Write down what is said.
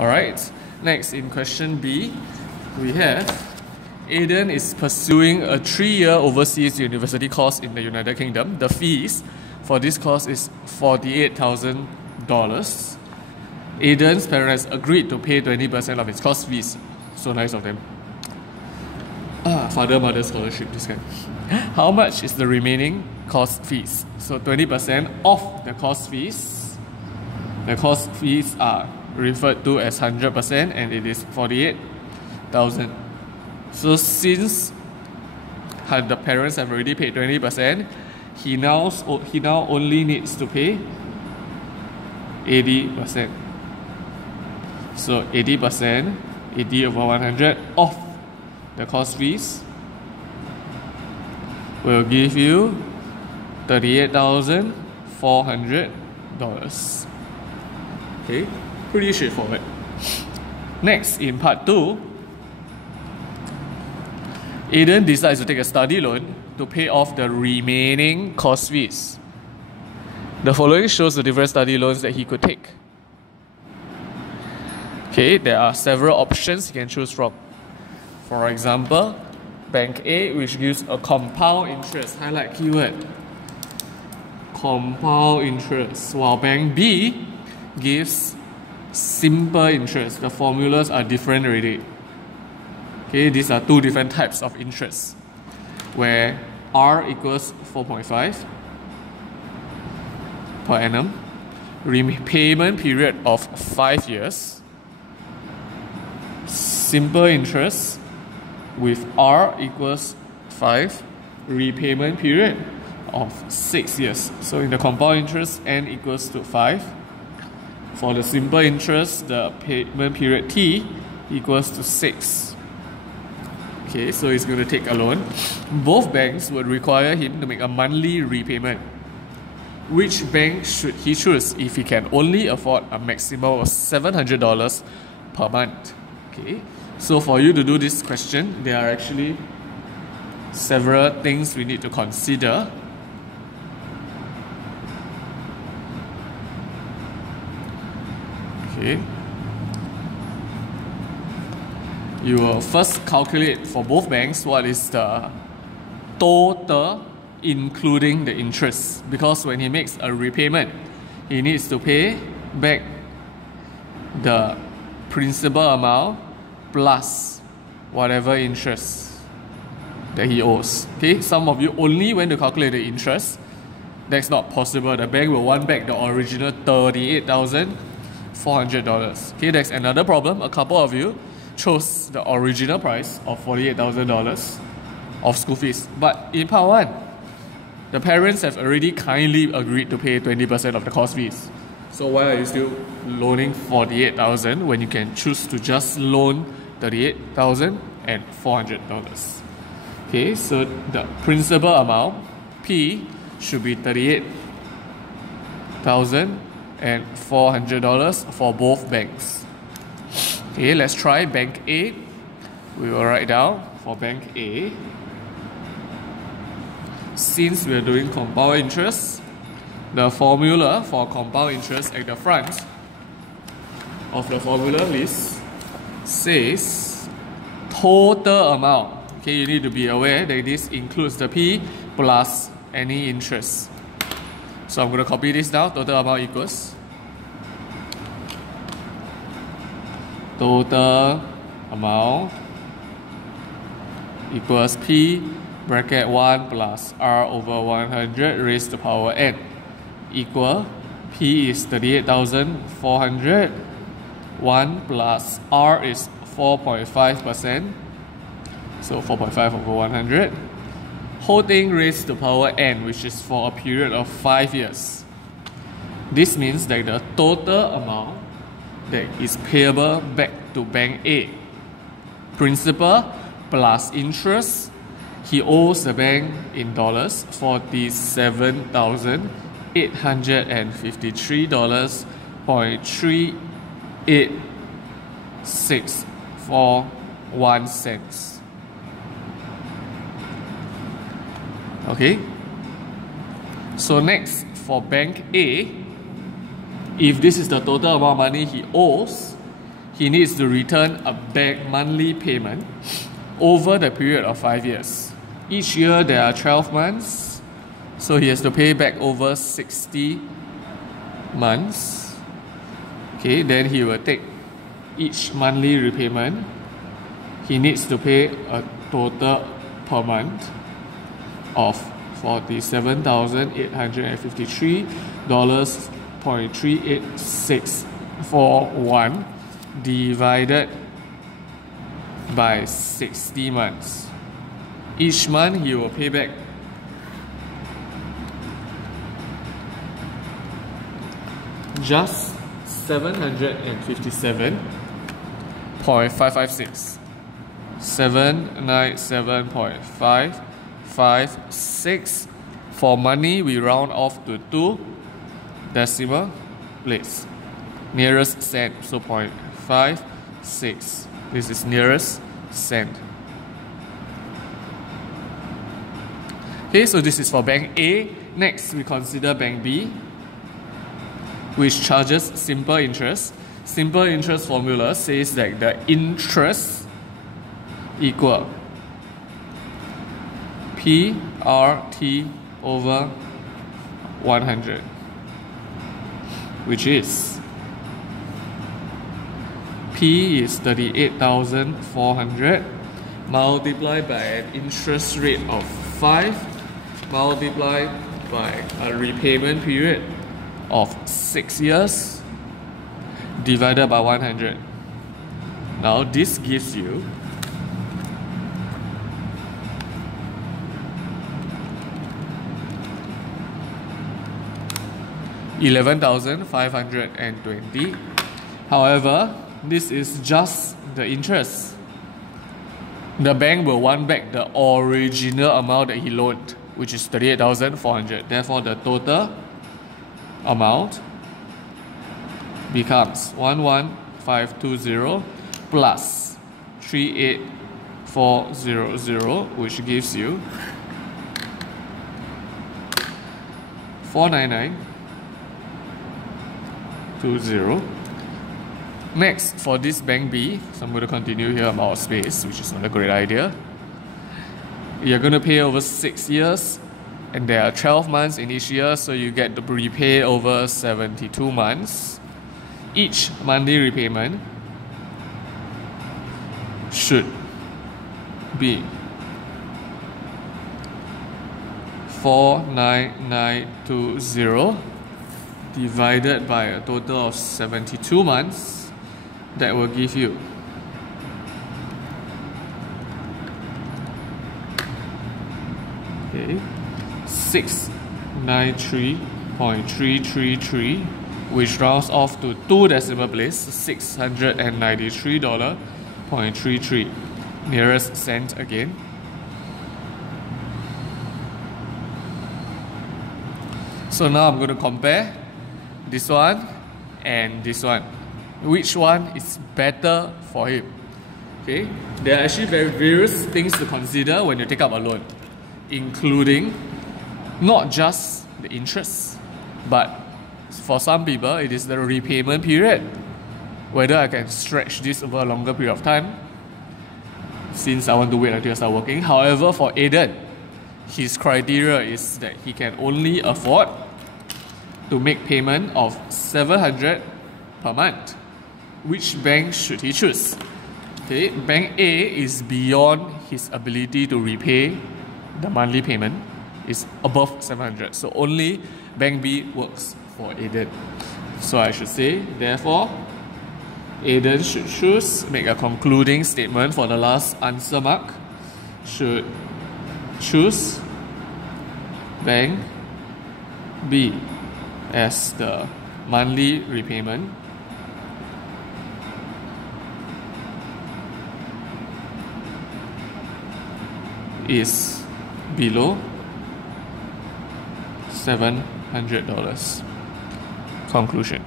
Alright, next in question B, we have Aiden is pursuing a 3-year overseas university course in the United Kingdom. The fees for this course is $48,000. Aiden's parents agreed to pay 20% of his course fees. So nice of them. Father-mother scholarship, this guy. How much is the remaining course fees? So 20% of the course fees. The course fees are referred to as 100% and it is 48,000. So since the parents have already paid 20%, he now only needs to pay 80%. So 80%, 80 over 100 of the course fees will give you $38,400. Okay, pretty straightforward. Next, in part 2, Aiden decides to take a study loan to pay off the remaining course fees. The following shows the different study loans that he could take. Okay, there are several options you can choose from. For example, Bank A, which gives a compound interest, highlight keyword, compound interest, while Bank B gives simple interest. The formulas are different already. Okay, these are two different types of interest, where R equals 4.5 per annum, repayment period of 5 years, simple interest with R equals 5, repayment period of 6 years. So in the compound interest, N equals to 5. For the simple interest, the payment period T equals to 6. Okay, so he's going to take a loan. Both banks would require him to make a monthly repayment. Which bank should he choose if he can only afford a maximum of $700 per month? Okay, so for you to do this question, there are actually several things we need to consider. Okay. You will first calculate for both banks what is the total including the interest, because when he makes a repayment, he needs to pay back the principal amount plus whatever interest that he owes. Okay, some of you only when to calculate the interest. That's not possible. The bank will want back the original $38,400. Okay, that's another problem. A couple of you chose the original price of $48,000 of school fees. But in part 1, the parents have already kindly agreed to pay 20% of the course fees. So why are you still loaning $48,000 when you can choose to just loan $38,400? Okay, so the principal amount, P, should be $38,400 for both banks. Okay, let's try Bank A. We will write down for Bank A. Since we are doing compound interest, the formula for compound interest at the front of the formula list says total amount. Okay, you need to be aware that this includes the P plus any interest. So I'm going to copy this down. Total amount equals total amount equals P bracket 1 plus R over 100 raised to power N equal P is 38,400, 1 plus R is 4.5%, so 4.5 over 100, whole thing raised to power N, which is for a period of 5 years. This means that the total amount that is payable back to Bank A, principal plus interest, he owes the bank in dollars $47,853.3861. Okay, so next for Bank A, if this is the total amount of money he owes, he needs to return a bank monthly payment over the period of 5 years. Each year there are 12 months, so he has to pay back over 60 months. Okay, then he will take each monthly repayment. He needs to pay a total per month of $47,853.38641 divided by 60 months. Each month he will pay back just $757.556. 797.556. For money, we round off to 2 decimal place. Nearest cent, so 0.56. This is nearest cent. Okay, so this is for Bank A. Next, we consider Bank B, which charges simple interest. Simple interest formula says that the interest equal PRT over 100, which is P is 38,400 multiplied by an interest rate of 5 multiplied by a repayment period of 6 years divided by 100. Now this gives you $11,520. However, this is just the interest. The bank will want back the original amount that he loaned, which is 38,400. Therefore, the total amount becomes 11,520 plus 38,400, which gives you 499,20. Next, for this Bank B, so I'm going to continue here about space, which is not a great idea. You're going to pay over 6 years, and there are 12 months in each year, so you get to repay over 72 months. Each monthly repayment should be 49920 divided by a total of 72 months. That will give you okay 693.333, which rounds off to 2 decimal places, $693.33. Nearest cent again. So now I'm going to compare this one and this one. Which one is better for him? Okay, there are actually various things to consider when you take up a loan, including not just the interest, but for some people it is the repayment period. Whether I can stretch this over a longer period of time, since I want to wait until I start working. However, for Aiden, his criteria is that he can only afford to make payment of $700 per month. Which bank should he choose? Okay, Bank A is beyond his ability to repay the monthly payment. It's above 700. So only Bank B works for Aiden. So I should say, therefore, Aiden should choose, make a concluding statement for the last answer mark, should choose Bank B as the monthly repayment is below $700. Conclusion.